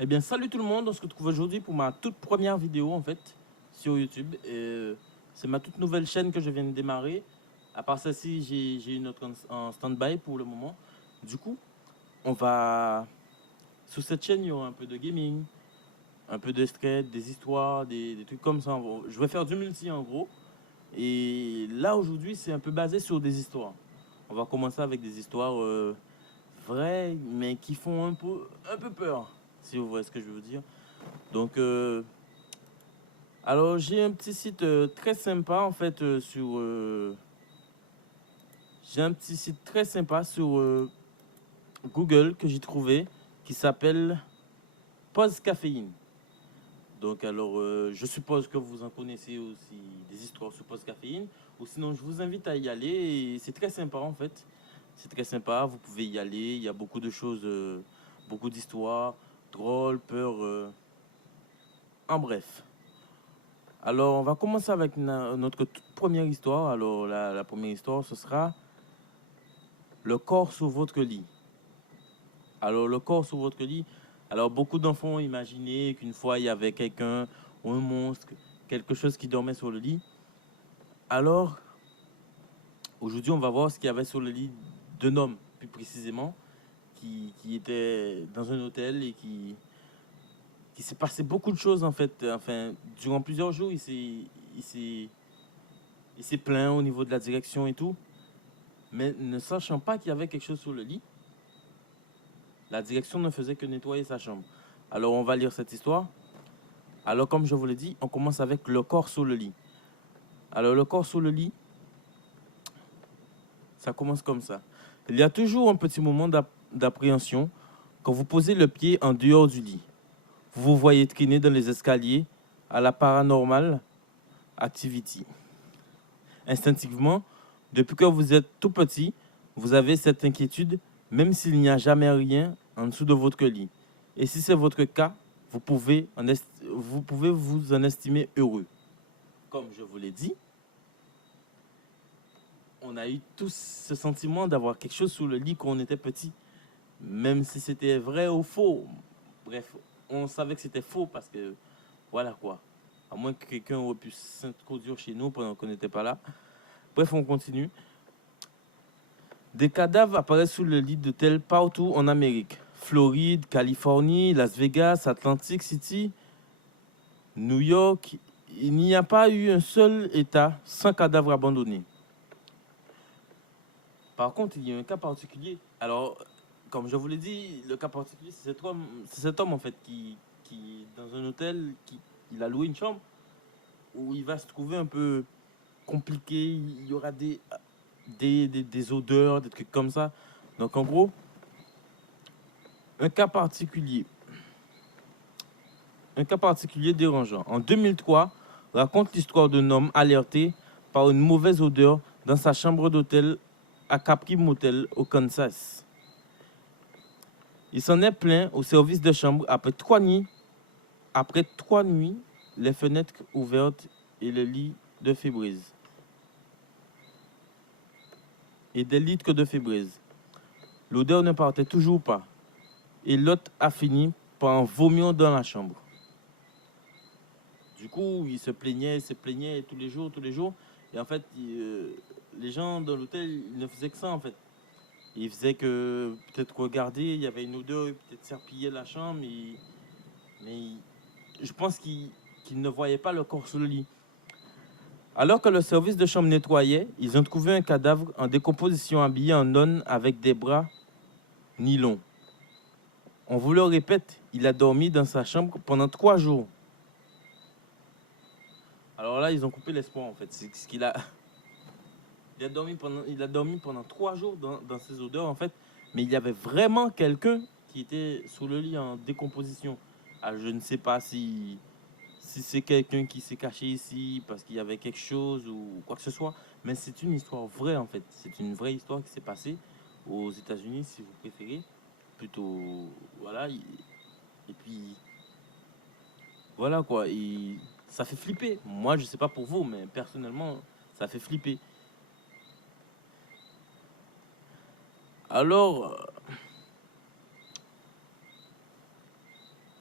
Eh bien, salut tout le monde, on se retrouve aujourd'hui pour ma toute première vidéo en fait sur YouTube. C'est ma toute nouvelle chaîne que je viens de démarrer. À part celle-ci, j'ai une autre en stand-by pour le moment. Du coup, on va sur cette chaîne, il y aura un peu de gaming, un peu de skate, des histoires, des trucs comme ça. Je vais faire du multi en gros. Et là aujourd'hui, c'est un peu basé sur des histoires. On va commencer avec des histoires vraies, mais qui font un peu peur, si vous voyez ce que je veux dire. Donc, alors, j'ai un petit site très sympa en fait j'ai un petit site très sympa sur Google que j'ai trouvé qui s'appelle Pause Caféine. Donc, alors, je suppose que vous en connaissez aussi des histoires sur Pause Caféine. Ou sinon, je vous invite à y aller. Et c'est très sympa en fait. C'est très sympa. Vous pouvez y aller. Il y a beaucoup de choses, beaucoup d'histoires drôles, peur. En bref. Alors, on va commencer avec notre toute première histoire. Alors, la première histoire, ce sera le corps sous votre lit. Alors, le corps sous votre lit. Alors, beaucoup d'enfants ont imaginé qu'une fois, il y avait quelqu'un ou un monstre, quelque chose qui dormait sur le lit. Alors, aujourd'hui, on va voir ce qu'il y avait sur le lit d'un homme, plus précisément, qui était dans un hôtel et qui s'est passé beaucoup de choses, en fait. Enfin, durant plusieurs jours, il s'est, il s'est plaint au niveau de la direction et tout. Mais ne sachant pas qu'il y avait quelque chose sur le lit, la direction ne faisait que nettoyer sa chambre. Alors on va lire cette histoire. Alors comme je vous l'ai dit, on commence avec le corps sous le lit. Alors le corps sous le lit, ça commence comme ça. Il y a toujours un petit moment d'appréhension quand vous posez le pied en dehors du lit. Vous vous voyez traîner dans les escaliers à la paranormal activity. Instinctivement, depuis que vous êtes tout petit, vous avez cette inquiétude, même s'il n'y a jamais rien en dessous de votre lit. Et si c'est votre cas, vous pouvez vous en estimer heureux. Comme je vous l'ai dit, on a eu tous ce sentiment d'avoir quelque chose sous le lit quand on était petit, même si c'était vrai ou faux. Bref, on savait que c'était faux parce que, voilà quoi. À moins que quelqu'un aurait pu s'introduire chez nous pendant qu'on n'était pas là. Bref, on continue. Des cadavres apparaissent sous le lit d'hôtels partout en Amérique. Floride, Californie, Las Vegas, Atlantic City, New York. Il n'y a pas eu un seul État sans cadavre abandonné. Par contre, il y a un cas particulier. Alors, comme je vous l'ai dit, le cas particulier, c'est cet homme en fait qui dans un hôtel, il a loué une chambre où il va se trouver un peu compliqué. Il y aura des odeurs, des trucs comme ça. Donc, en gros, un cas particulier. Un cas particulier dérangeant. En 2003, raconte l'histoire d'un homme alerté par une mauvaise odeur dans sa chambre d'hôtel à Capri Motel au Kansas. Il s'en est plaint au service de chambre après trois nuits, les fenêtres ouvertes et le lit de fébrise. Et des litres de fébrise. L'odeur ne partait toujours pas. Et l'hôte a fini par en vomir dans la chambre. Du coup, il se plaignait tous les jours. Et en fait, les gens dans l'hôtel, ils ne faisaient que ça, en fait. Ils faisaient que peut-être regarder, il y avait une odeur, peut-être serpiller la chambre, mais je pense qu'ils ne voyaient pas le corps sous le lit. Alors que le service de chambre nettoyait, ils ont trouvé un cadavre en décomposition habillé en nonne avec des bras nylon. On vous le répète, il a dormi dans sa chambre pendant 3 jours. Alors là, ils ont coupé l'espoir en fait. C'est ce qu'il a. Il a dormi pendant 3 jours dans ces odeurs en fait. Mais il y avait vraiment quelqu'un qui était sous le lit en décomposition. Alors, je ne sais pas si c'est quelqu'un qui s'est caché ici parce qu'il y avait quelque chose ou quoi que ce soit. Mais c'est une histoire vraie en fait. C'est une vraie histoire qui s'est passée aux États-Unis si vous préférez. Plutôt, voilà. Et puis, voilà quoi. Et ça fait flipper. Moi, je sais pas pour vous, mais personnellement, ça fait flipper. Alors,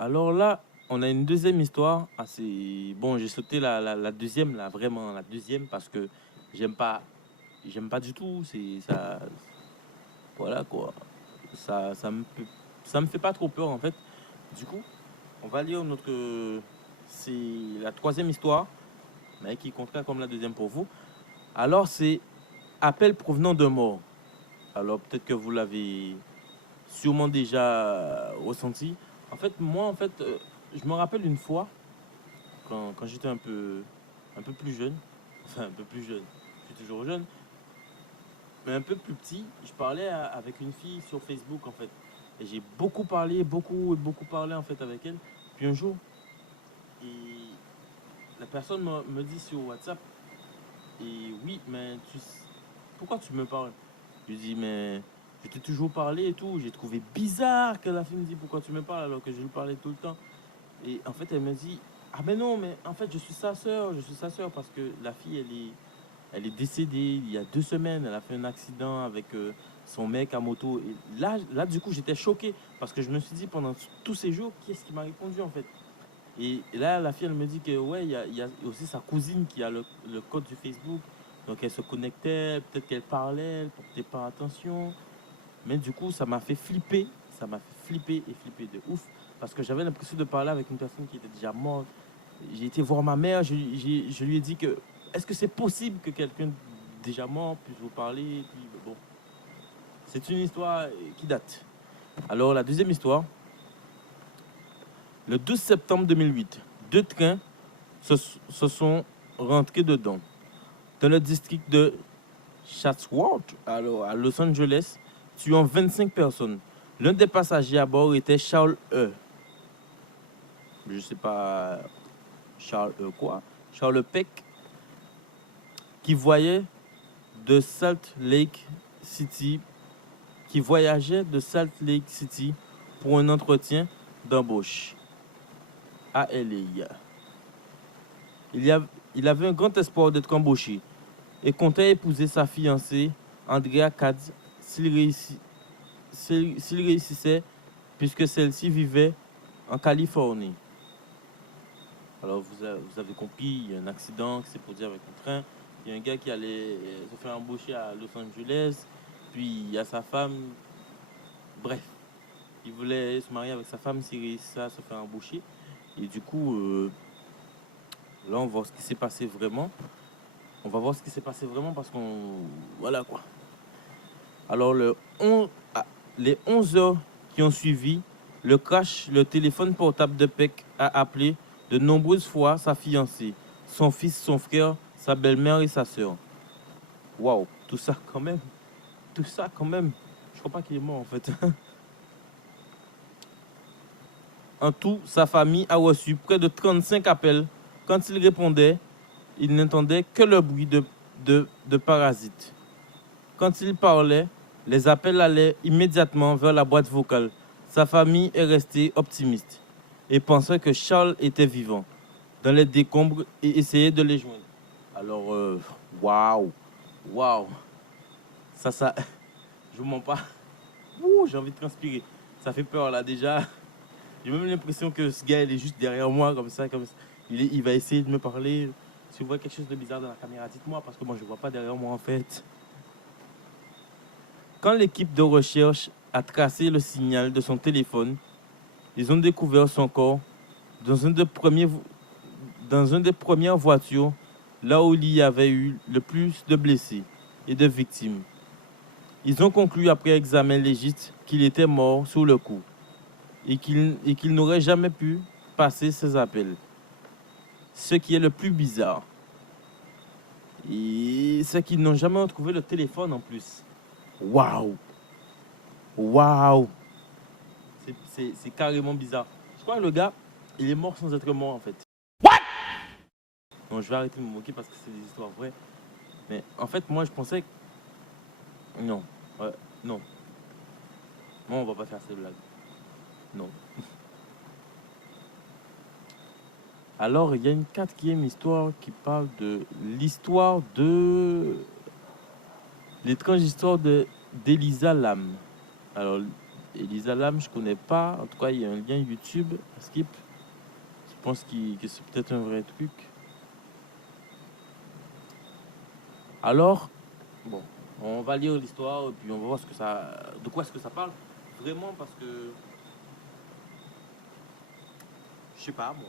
Alors là, on a une deuxième histoire assez. Bon, j'ai sauté la deuxième, là, vraiment, la deuxième, parce que j'aime pas, j'aime pas du tout. C'est ça. Voilà quoi. Ça me fait pas trop peur en fait. Du coup, on va lire notre. C'est la troisième histoire, mais qui comptera comme la deuxième pour vous. Alors, c'est appel provenant de mort. Alors, peut-être que vous l'avez sûrement déjà ressenti. En fait, moi, en fait, je me rappelle une fois, quand j'étais un peu plus jeune, enfin, un peu plus jeune, je suis toujours jeune, mais un peu plus petit, je parlais avec une fille sur Facebook, en fait. Et j'ai beaucoup parlé, beaucoup parlé, en fait, avec elle. Puis un jour, et la personne me dit sur WhatsApp, et oui, mais pourquoi tu me parles? Je lui dis, mais je t'ai toujours parlé et tout. J'ai trouvé bizarre que la fille me dit pourquoi tu me parles alors que je lui parlais tout le temps. Et en fait, elle me dit, ah ben non, mais en fait, je suis sa sœur parce que la fille, elle est décédée il y a 2 semaines. Elle a fait un accident avec son mec à moto. Et là, du coup, j'étais choqué parce que je me suis dit pendant tous ces jours, qui est-ce qui m'a répondu en fait? Et là, la fille, elle me dit que ouais, il y a aussi sa cousine qui a le code du Facebook. Donc elle se connectait, peut-être qu'elle parlait, elle portait pas attention. Mais du coup, ça m'a fait flipper. Ça m'a fait flipper et flipper de ouf. Parce que j'avais l'impression de parler avec une personne qui était déjà morte. J'ai été voir ma mère, je lui ai dit que est-ce que c'est possible que quelqu'un déjà mort puisse vous parler. Et puis, bon, c'est une histoire qui date. Alors la deuxième histoire, le 12 septembre 2008, deux trains se sont rentrés dedans. Dans le district de Chatsworth, alors à Los Angeles, tuant 25 personnes. L'un des passagers à bord était Charles E. Je sais pas, Charles E. quoi? Charles Peck, qui voyait de Salt Lake City, qui voyageait de Salt Lake City pour un entretien d'embauche à LA. Il avait un grand espoir d'être embauché et comptait épouser sa fiancée, Andrea Katz, s'il réussissait, puisque celle-ci vivait en Californie. Alors, vous avez compris, il y a un accident qui s'est produit avec un train. Il y a un gars qui allait se faire embaucher à Los Angeles. Puis, il y a sa femme. Bref, il voulait se marier avec sa femme s'il réussissait à se faire embaucher. Et du coup, là, on va voir ce qui s'est passé vraiment. On va voir ce qui s'est passé vraiment parce qu'on... Voilà quoi. Alors, les 11 heures qui ont suivi, le crash, le téléphone portable de Peck a appelé de nombreuses fois sa fiancée, son fils, son frère, sa belle-mère et sa sœur. Waouh, tout ça quand même. Tout ça quand même. Je crois pas qu'il est mort en fait. En tout, sa famille a reçu près de 35 appels. Quand il répondait, il n'entendait que le bruit de parasites. Quand il parlait, les appels allaient immédiatement vers la boîte vocale. Sa famille est restée optimiste et pensait que Charles était vivant dans les décombres et essayait de les joindre. Alors, waouh, waouh, ça, je vous mens pas. Ouh, j'ai envie de transpirer. Ça fait peur là déjà. J'ai même l'impression que ce gars il est juste derrière moi comme ça, comme ça. Il va essayer de me parler. Si vous voyez quelque chose de bizarre dans la caméra, dites-moi parce que moi je vois pas derrière moi en fait. Quand l'équipe de recherche a tracé le signal de son téléphone, ils ont découvert son corps dans dans une des premières voitures, là où il y avait eu le plus de blessés et de victimes. Ils ont conclu après examen légiste qu'il était mort sur le coup et qu'il n'aurait jamais pu passer ses appels. Ce qui est le plus bizarre. Et c'est qu'ils n'ont jamais retrouvé le téléphone en plus. Waouh! Waouh! C'est carrément bizarre. Je crois que le gars, il est mort sans être mort en fait. Non, je vais arrêter de me moquer parce que c'est des histoires vraies. Mais en fait, moi, je pensais que... Non. Non. Non, on va pas faire ces blagues. Non. Alors, il y a une quatrième histoire qui parle de l'histoire de... L'étrange histoire d'Elisa Lam. Alors, Elisa Lam, je connais pas. En tout cas, il y a un lien YouTube. Skip. Je pense que c'est peut-être un vrai truc. Alors, bon, on va lire l'histoire et puis on va voir de quoi est-ce que ça parle. Vraiment parce que, je sais pas, bon,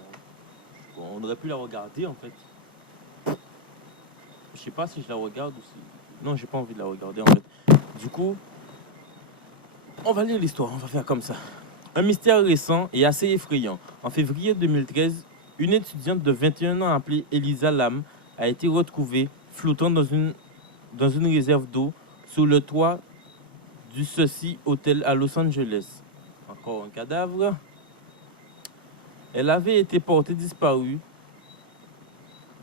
on aurait pu la regarder en fait. Je sais pas si je la regarde ou si... Non, j'ai pas envie de la regarder en fait. Du coup, on va lire l'histoire, on va faire comme ça. Un mystère récent et assez effrayant. En février 2013, une étudiante de 21 ans appelée Elisa Lam a été retrouvée flottant dans une réserve d'eau sous le toit du Ceci Hotel à Los Angeles. Encore un cadavre. Elle avait été portée disparue.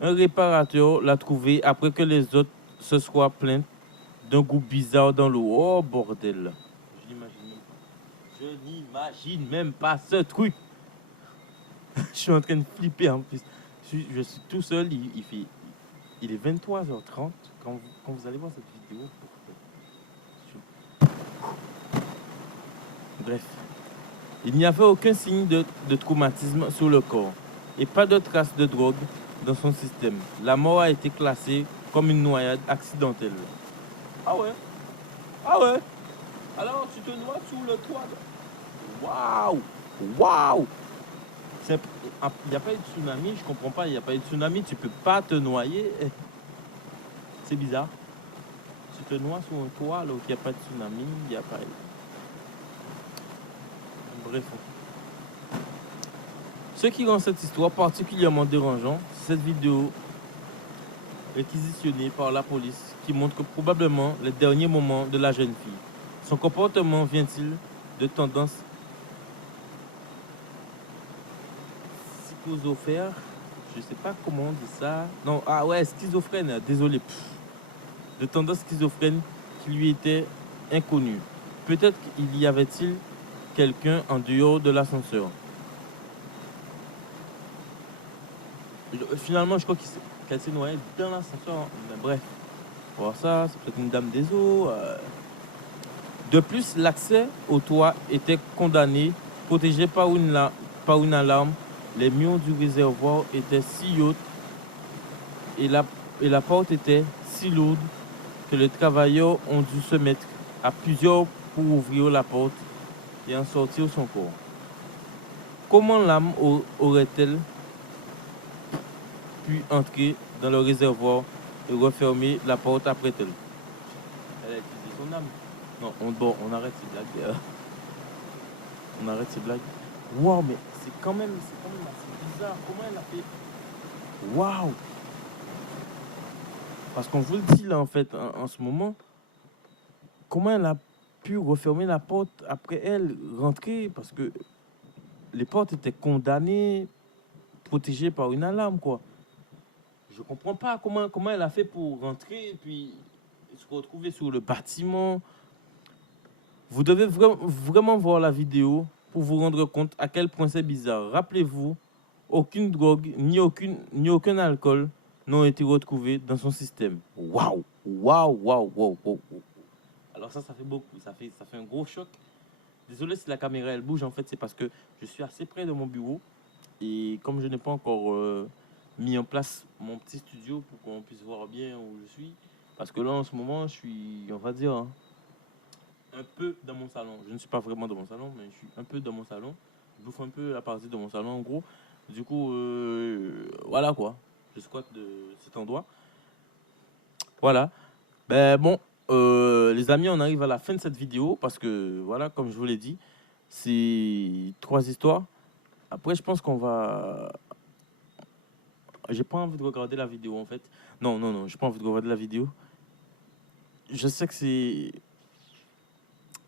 Un réparateur l'a trouvée après que les autres se soient plaints d'un goût bizarre dans l'eau. Oh bordel. Je n'imagine même pas ce truc. Je suis en train de flipper en plus. Je suis tout seul. Il est 23h30 quand vous allez voir cette vidéo. Bref. Il n'y avait aucun signe de traumatisme sur le corps et pas de traces de drogue dans son système. La mort a été classée comme une noyade accidentelle. Ah ouais? Ah ouais? Alors tu te noies sous le toit. Waouh! Waouh! Il n'y a pas eu de tsunami, je comprends pas. Il n'y a pas eu de tsunami, tu peux pas te noyer. C'est bizarre. Tu te noies sous un toit alors qu'il n'y a pas de tsunami, il n'y a pas. Bref. Ce qui rend cette histoire particulièrement dérangeante, c'est cette vidéo réquisitionnée par la police qui montre probablement les derniers moments de la jeune fille. Son comportement vient-il de tendance psychosophaire? Je sais pas comment on dit ça. Non, ah ouais, schizophrène, désolé. De tendance schizophrène qui lui était inconnue. Peut-être qu'il y avait-il quelqu'un en dehors de l'ascenseur. Finalement, je crois qu'elle s'est noyée dans l'ascenseur. Mais bref, voir ça, c'est peut-être une dame des eaux. De plus, l'accès au toit était condamné, protégé par une alarme. Les murs du réservoir étaient si hautes et la porte était si lourde que les travailleurs ont dû se mettre à plusieurs pour ouvrir la porte et en sortir son corps. Comment l'âme aurait-elle pu entrer dans le réservoir et refermer la porte après elle? Elle a utilisé son âme. Non, on arrête ces blagues. On arrête ces blagues. Waouh, mais c'est quand même assez bizarre. Comment elle a fait? Waouh! Parce qu'on vous le dit là en fait, en ce moment, comment elle a pu refermer la porte après elle, rentrer? Parce que les portes étaient condamnées, protégées par une alarme, quoi. Je comprends pas comment elle a fait pour rentrer et puis se retrouver sur le bâtiment. Vous devez vraiment voir la vidéo pour vous rendre compte à quel point c'est bizarre. Rappelez-vous, aucune drogue ni aucun alcool n'ont été retrouvés dans son système. Waouh, waouh, waouh, waouh, waouh. Alors ça fait beaucoup, ça fait un gros choc. Désolé si la caméra elle bouge, en fait c'est parce que je suis assez près de mon bureau et comme je n'ai pas encore mis en place mon petit studio pour qu'on puisse voir bien où je suis, parce que là en ce moment je suis, on va dire, hein, un peu dans mon salon. Je ne suis pas vraiment dans mon salon, mais je suis un peu dans mon salon. Je bouffe un peu la partie de mon salon en gros. Du coup, voilà quoi. Je squatte de cet endroit. Voilà. Ben bon, les amis, on arrive à la fin de cette vidéo parce que voilà, comme je vous l'ai dit, c'est 3 histoires. Après, je pense qu'on va. J'ai pas envie de regarder la vidéo en fait. Non, non, non, j'ai pas envie de regarder la vidéo. Je sais que c'est.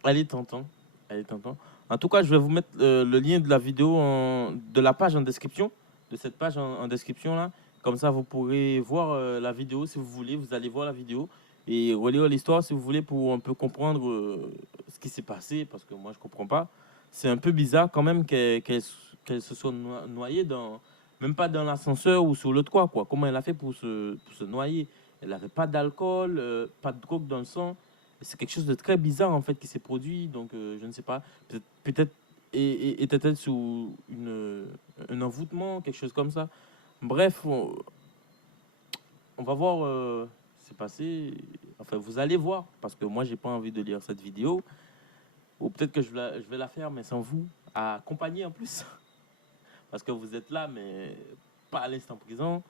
Elle est tentante. Elle est tentante. En tout cas, je vais vous mettre le lien de la vidéo, de la page en description, de cette page en description là. Comme ça, vous pourrez voir la vidéo si vous voulez. Vous allez voir la vidéo et relire l'histoire si vous voulez pour un peu comprendre ce qui s'est passé parce que moi, je comprends pas. C'est un peu bizarre quand même qu'elle se soit noyée même pas dans l'ascenseur ou sur le toit quoi. Comment elle a fait pour se noyer? Elle n'avait pas d'alcool, pas de drogue dans le sang. C'est quelque chose de très bizarre en fait qui s'est produit. Donc je ne sais pas. Peut-être était-elle sous un envoûtement, quelque chose comme ça. Bref, on va voir ce qui s'est passé. Enfin, vous allez voir, parce que moi, j'ai pas envie de lire cette vidéo. Ou peut-être que je vais la faire, mais sans vous, à accompagner en plus. Parce que vous êtes là, mais pas à l'instant présent.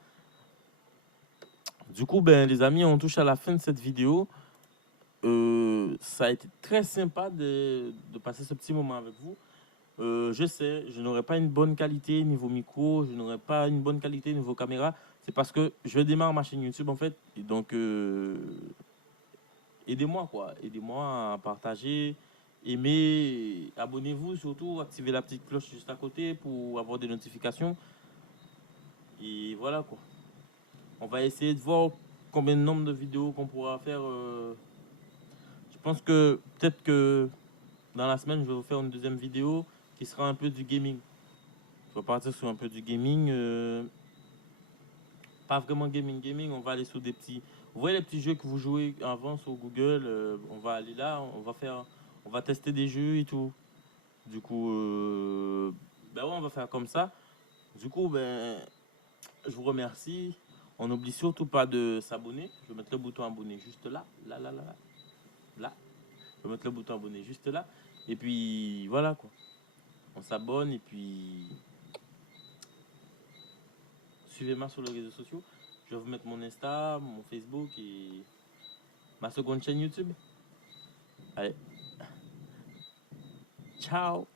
Du coup, ben, les amis, on touche à la fin de cette vidéo. Ça a été très sympa de passer ce petit moment avec vous. Je sais, je n'aurai pas une bonne qualité niveau micro, je n'aurai pas une bonne qualité niveau caméra. C'est parce que je démarre ma chaîne YouTube en fait. Et donc, aidez-moi quoi. Aidez-moi à partager, aimer, abonnez-vous surtout, activez la petite cloche juste à côté pour avoir des notifications. Et voilà quoi. On va essayer de voir combien de nombre de vidéos qu'on pourra faire. Je pense que peut-être que dans la semaine, je vais vous faire une deuxième vidéo qui sera un peu du gaming. Je vais partir sur un peu du gaming. Pas vraiment gaming. On va aller sur des petits. Vous voyez les petits jeux que vous jouez avant sur Google. On va aller là. On va tester des jeux et tout. Du coup, ben ouais, on va faire comme ça. Du coup, ben, je vous remercie. On n'oublie surtout pas de s'abonner. Je vais mettre le bouton abonner juste là. Là. Je vais mettre le bouton abonner juste là. Et puis, voilà quoi. On s'abonne et puis suivez-moi sur les réseaux sociaux. Je vais vous mettre mon Insta, mon Facebook et ma seconde chaîne YouTube. Allez, ciao!